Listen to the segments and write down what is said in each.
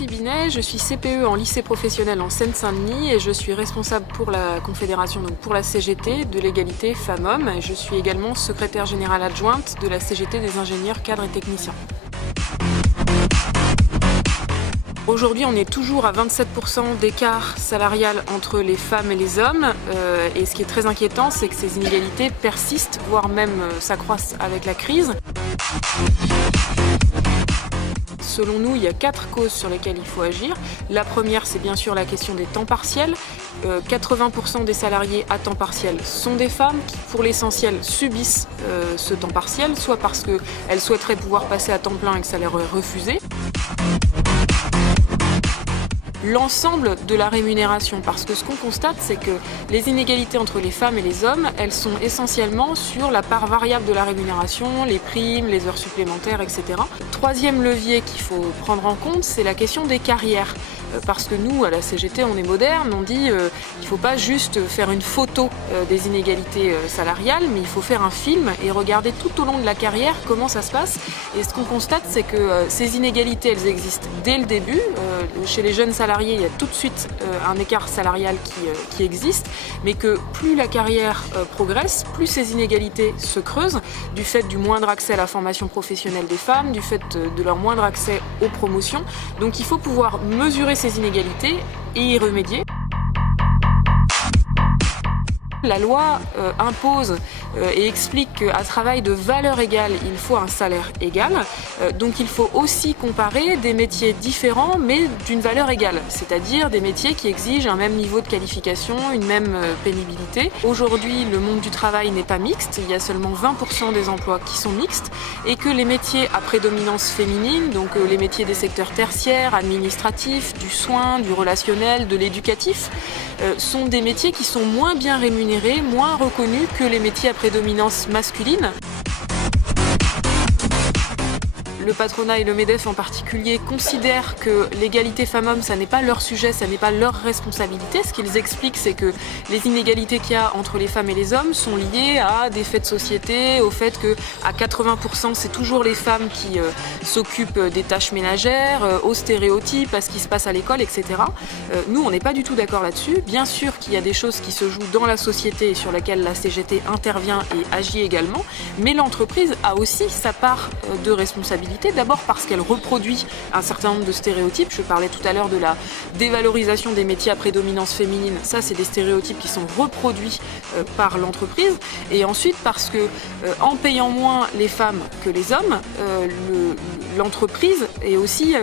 Sophie Binet, je suis CPE en lycée professionnel en Seine-Saint-Denis et je suis responsable pour la Confédération, donc pour la CGT de l'égalité femmes-hommes. Et je suis également secrétaire générale adjointe de la CGT des ingénieurs, cadres et techniciens. Aujourd'hui, on est toujours à 27% d'écart salarial entre les femmes et les hommes. Et ce qui est très inquiétant, c'est que ces inégalités persistent, voire même s'accroissent avec la crise. Selon nous, il y a 4 causes sur lesquelles il faut agir. La première, c'est bien sûr la question des temps partiels. 80% des salariés à temps partiel sont des femmes qui, pour l'essentiel, subissent ce temps partiel, soit parce qu'elles souhaiteraient pouvoir passer à temps plein et que ça leur est refusé. L'ensemble de la rémunération, parce que ce qu'on constate, c'est que les inégalités entre les femmes et les hommes, elles sont essentiellement sur la part variable de la rémunération, les primes, les heures supplémentaires, etc. Troisième levier qu'il faut prendre en compte, c'est la question des carrières. Parce que nous, à la CGT, on est moderne, on dit qu'il ne faut pas juste faire une photo des inégalités salariales, mais il faut faire un film et regarder tout au long de la carrière comment ça se passe. Et ce qu'on constate, c'est que ces inégalités, elles existent dès le début. Chez les jeunes salariés, il y a tout de suite un écart salarial qui existe, mais que plus la carrière progresse, plus ces inégalités se creusent, du fait du moindre accès à la formation professionnelle des femmes, du fait de leur moindre accès aux promotions. Donc il faut pouvoir mesurer ces inégalités et y remédier. La loi impose et explique qu'à travail de valeur égale, il faut un salaire égal. Donc il faut aussi comparer des métiers différents mais d'une valeur égale, c'est-à-dire des métiers qui exigent un même niveau de qualification, une même pénibilité. Aujourd'hui, le monde du travail n'est pas mixte, il y a seulement 20% des emplois qui sont mixtes et que les métiers à prédominance féminine, donc les métiers des secteurs tertiaires, administratifs, du soin, du relationnel, de l'éducatif, sont des métiers qui sont moins bien rémunérés, moins reconnus que les métiers à prédominance masculine. Le patronat et le MEDEF en particulier considèrent que l'égalité femmes-hommes, ça n'est pas leur sujet, ça n'est pas leur responsabilité. Ce qu'ils expliquent, c'est que les inégalités qu'il y a entre les femmes et les hommes sont liées à des faits de société, au fait qu'à 80%, c'est toujours les femmes qui s'occupent des tâches ménagères, aux stéréotypes, à ce qui se passe à l'école, etc. Nous, on n'est pas du tout d'accord là-dessus. Bien sûr qu'il y a des choses qui se jouent dans la société et sur lesquelles la CGT intervient et agit également, mais l'entreprise a aussi sa part de responsabilité. D'abord parce qu'elle reproduit un certain nombre de stéréotypes. Je parlais tout à l'heure de la dévalorisation des métiers à prédominance féminine. Ça, c'est des stéréotypes qui sont reproduits par l'entreprise. Et ensuite parce que en payant moins les femmes que les hommes, l'entreprise est aussi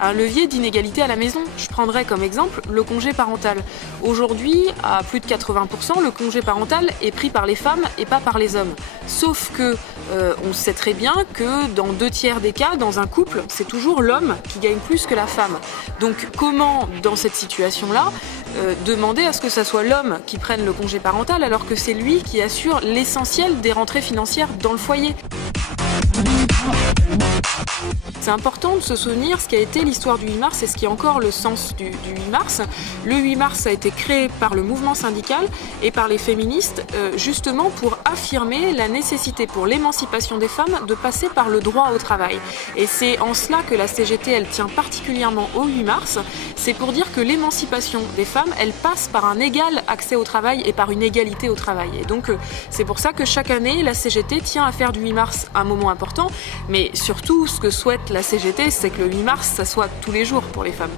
un levier d'inégalité à la maison. Je prendrais comme exemple le congé parental. Aujourd'hui, à plus de 80%, le congé parental est pris par les femmes et pas par les hommes. Sauf que on sait très bien que dans 2/3 des cas, dans un couple, c'est toujours l'homme qui gagne plus que la femme. Donc comment, dans cette situation-là, demander à ce que ça soit l'homme qui prenne le congé parental alors que c'est lui qui assure l'essentiel des rentrées financières dans le foyer ? C'est important de se souvenir ce qu'a été l'histoire du 8 mars et ce qui est encore le sens du 8 mars. Le 8 mars a été créé par le mouvement syndical et par les féministes justement pour affirmer la nécessité pour l'émancipation des femmes de passer par le droit au travail. Et c'est en cela que la CGT, elle tient particulièrement au 8 mars. C'est pour dire que l'émancipation des femmes, elle passe par un égal accès au travail et par une égalité au travail. Et donc c'est pour ça que chaque année, la CGT tient à faire du 8 mars un moment important. Mais surtout, ce que souhaite la CGT, c'est que le 8 mars, ça soit tous les jours pour les femmes.